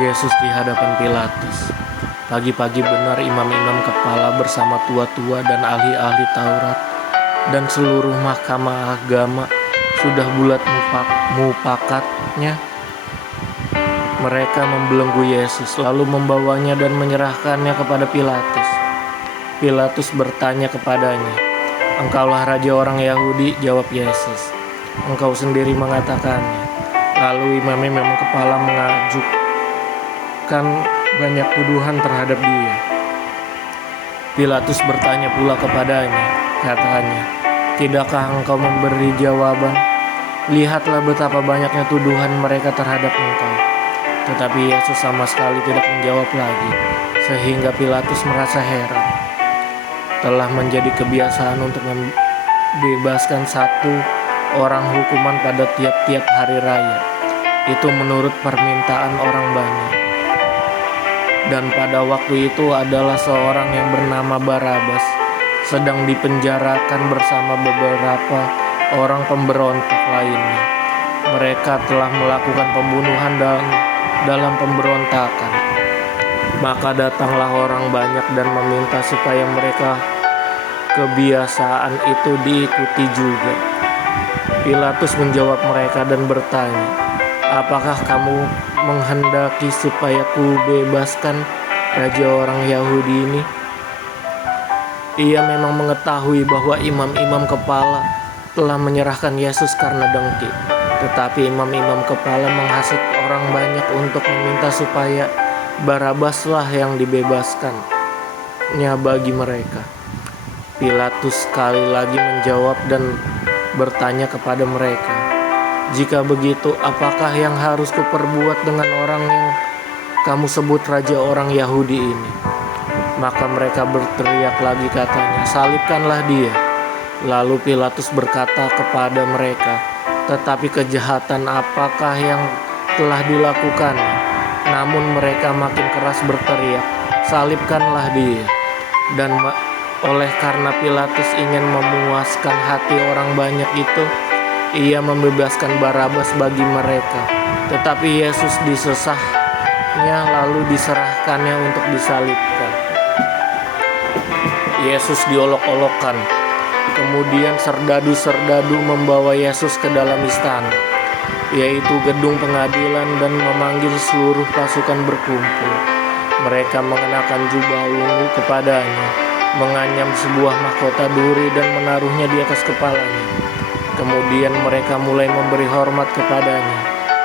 Yesus di hadapan Pilatus. Pagi-pagi benar imam-imam kepala bersama tua-tua dan ahli-ahli Taurat dan seluruh mahkamah agama sudah bulat mupakatnya. Mereka membelenggu Yesus lalu membawanya dan menyerahkannya kepada Pilatus. Pilatus bertanya kepadanya, "Engkaulah raja orang Yahudi?" Jawab Yesus, "Engkau sendiri mengatakannya." Lalu imam-imam kepala mengajukan banyak tuduhan terhadap dia. Pilatus bertanya pula kepadanya, katanya, "Tidakkah engkau memberi jawaban? Lihatlah betapa banyaknya tuduhan mereka terhadap engkau." Tetapi Yesus sama sekali tidak menjawab lagi, sehingga Pilatus merasa heran. Telah menjadi kebiasaan untuk membebaskan satu orang hukuman pada tiap-tiap hari raya. Itu menurut permintaan orang banyak. Dan pada waktu itu adalah seorang yang bernama Barabas sedang dipenjarakan bersama beberapa orang pemberontak lainnya. Mereka telah melakukan pembunuhan dalam pemberontakan. Maka datanglah orang banyak dan meminta supaya mereka kebiasaan itu diikuti juga. Pilatus menjawab mereka dan bertanya, "Apakah kamu menghendaki supaya kubebaskan raja orang Yahudi ini?" Ia memang mengetahui bahwa imam-imam kepala telah menyerahkan Yesus karena dengki. Tetapi imam-imam kepala menghasut orang banyak untuk meminta supaya Barabaslah yang dibebaskannya bagi mereka. Pilatus sekali lagi menjawab dan bertanya kepada mereka, "Jika begitu, apakah yang harus kuperbuat dengan orang yang kamu sebut raja orang Yahudi ini?" Maka mereka berteriak lagi katanya, "Salibkanlah dia." Lalu Pilatus berkata kepada mereka, "Tetapi kejahatan apakah yang telah dilakukannya?" Namun mereka makin keras berteriak, "Salibkanlah dia." Dan oleh karena Pilatus ingin memuaskan hati orang banyak itu, ia membebaskan Barabas bagi mereka. Tetapi Yesus disesahnya lalu diserahkannya untuk disalibkan. Yesus diolok-olokkan. Kemudian serdadu-serdadu membawa Yesus ke dalam istana, yaitu gedung pengadilan, dan memanggil seluruh pasukan berkumpul. Mereka mengenakan jubah ungu kepadanya, menganyam sebuah mahkota duri dan menaruhnya di atas kepalanya. Kemudian mereka mulai memberi hormat kepadanya.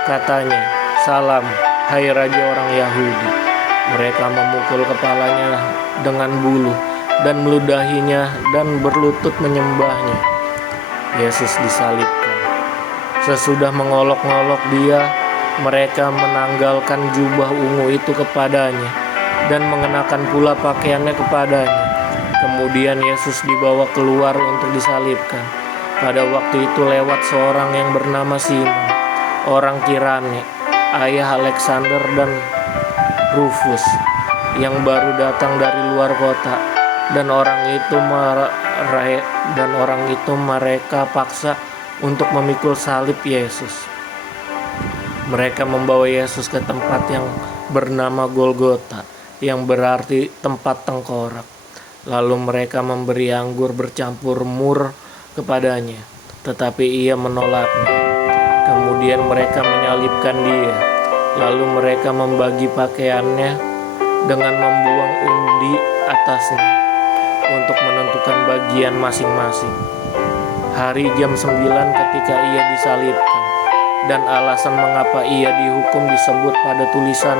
Katanya, "Salam, hai Raja orang Yahudi." Mereka memukul kepalanya dengan buluh dan meludahinya dan berlutut menyembahnya. Yesus disalibkan. Sesudah mengolok-ngolok dia, mereka menanggalkan jubah ungu itu kepadanya dan mengenakan pula pakaiannya kepadanya. Kemudian Yesus dibawa keluar untuk disalibkan. Pada waktu itu lewat seorang yang bernama Simon, orang Kirene, ayah Alexander dan Rufus, yang baru datang dari luar kota, dan orang itu mereka paksa untuk memikul salib Yesus. Mereka membawa Yesus ke tempat yang bernama Golgota, yang berarti tempat tengkorak. Lalu mereka memberi anggur bercampur mur kepadanya, tetapi ia menolaknya. Kemudian mereka menyalibkan dia. Lalu mereka membagi pakaiannya dengan membuang undi atasnya untuk menentukan bagian masing-masing. Hari jam 9 ketika ia disalibkan, dan alasan mengapa ia dihukum disebut pada tulisan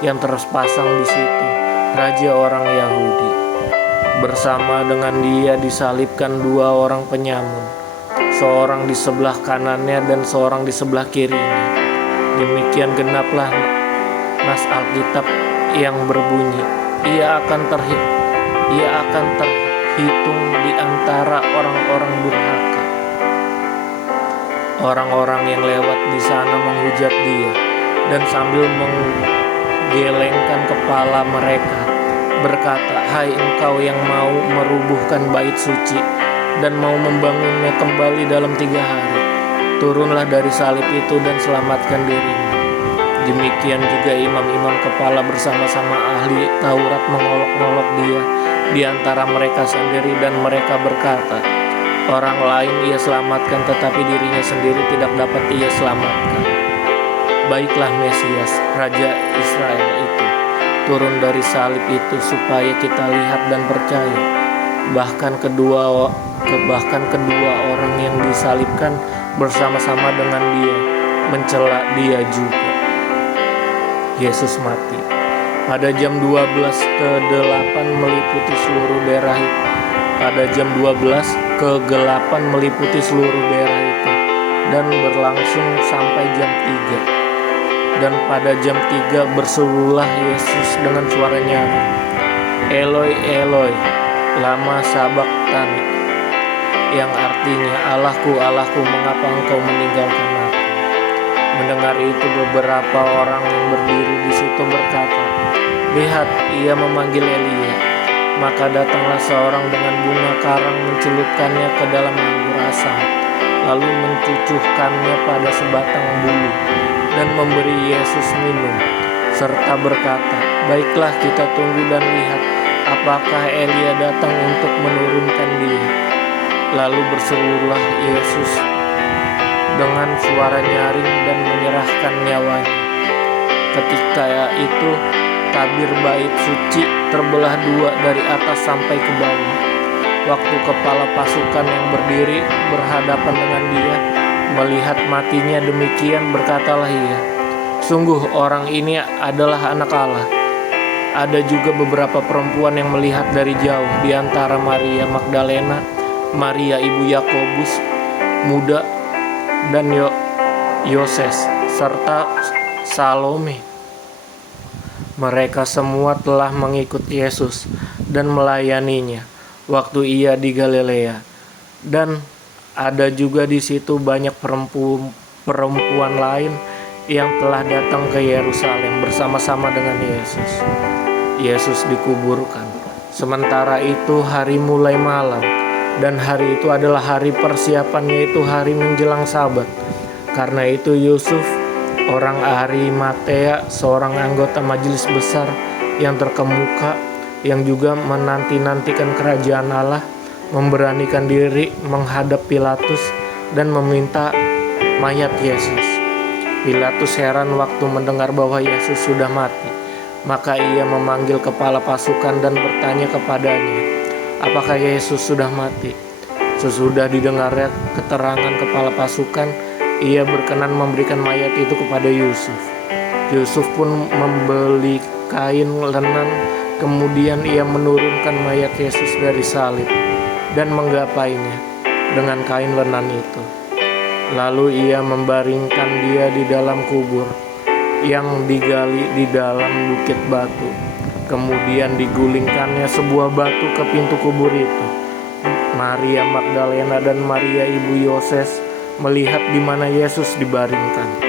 yang terpasang di situ, Raja orang Yahudi. Bersama dengan dia disalibkan dua orang penyamun, seorang di sebelah kanannya dan seorang di sebelah kirinya. Demikian genaplah nas Alkitab yang berbunyi, ia akan terhitung di antara orang-orang durhaka. Orang-orang yang lewat di sana menghujat dia, dan sambil menggelengkan kepala mereka berkata, "Hai engkau yang mau merubuhkan bait suci dan mau membangunnya kembali dalam 3 hari, turunlah dari salib itu dan selamatkan dirimu." Demikian juga imam-imam kepala bersama-sama ahli Taurat mengolok-olok dia di antara mereka sendiri, dan mereka berkata, orang lain ia selamatkan, tetapi dirinya sendiri tidak dapat ia selamatkan. Baiklah Mesias, Raja Israel itu, turun dari salib itu supaya kita lihat dan percaya. Bahkan kedua orang yang disalibkan bersama-sama dengan dia mencela dia juga. Yesus mati. Pada jam 12 ke-8 meliputi seluruh daerah itu. Pada jam 12 ke-8 meliputi seluruh daerah itu dan berlangsung sampai jam 3. Dan pada jam 3 berserulah Yesus dengan suara nyaring, Eloi, Eloi, lama sabachthani, yang artinya, Allahku, Allahku, mengapa engkau meninggalkan aku? Mendengar itu beberapa orang yang berdiri di situ berkata, lihat, ia memanggil Elia. Maka datanglah seorang dengan bunga karang, mencelupkannya ke dalam anggur asam, lalu mencucurkannya pada sebatang bulu, dan memberi Yesus minum, serta berkata, baiklah, kita tunggu dan lihat apakah Elia datang untuk menurunkan dia. Lalu berserulah Yesus dengan suara nyaring dan menyerahkan nyawanya. Ketika itu tabir bait suci terbelah dua dari atas sampai ke bawah. Waktu kepala pasukan yang berdiri berhadapan dengan dia melihat matinya demikian, berkatalah ia, sungguh orang ini adalah anak Allah. Ada juga beberapa perempuan yang melihat dari jauh, di antara Maria Magdalena, Maria ibu Yakobus muda, dan Yoses, serta Salome. Mereka semua telah mengikut Yesus dan melayaninya waktu ia di Galilea. Dan ada juga di situ banyak perempuan lain yang telah datang ke Yerusalem bersama-sama dengan Yesus. Yesus dikuburkan. Sementara itu hari mulai malam, dan hari itu adalah hari persiapan, yaitu hari menjelang Sabat. Karena itu Yusuf, orang Arimatea, seorang anggota majelis besar yang terkemuka, yang juga menanti-nantikan kerajaan Allah, memberanikan diri menghadap Pilatus dan meminta mayat Yesus. Pilatus heran waktu mendengar bahwa Yesus sudah mati. Maka ia memanggil kepala pasukan dan bertanya kepadanya, apakah Yesus sudah mati? Sesudah didengarnya keterangan kepala pasukan, ia berkenan memberikan mayat itu kepada Yusuf. Yusuf pun membeli kain lenan, kemudian ia menurunkan mayat Yesus dari salib dan menggapainya dengan kain lenan itu. Lalu ia membaringkan dia di dalam kubur yang digali di dalam bukit batu. Kemudian digulingkannya sebuah batu ke pintu kubur itu. Maria Magdalena dan Maria ibu Yoses melihat di mana Yesus dibaringkan.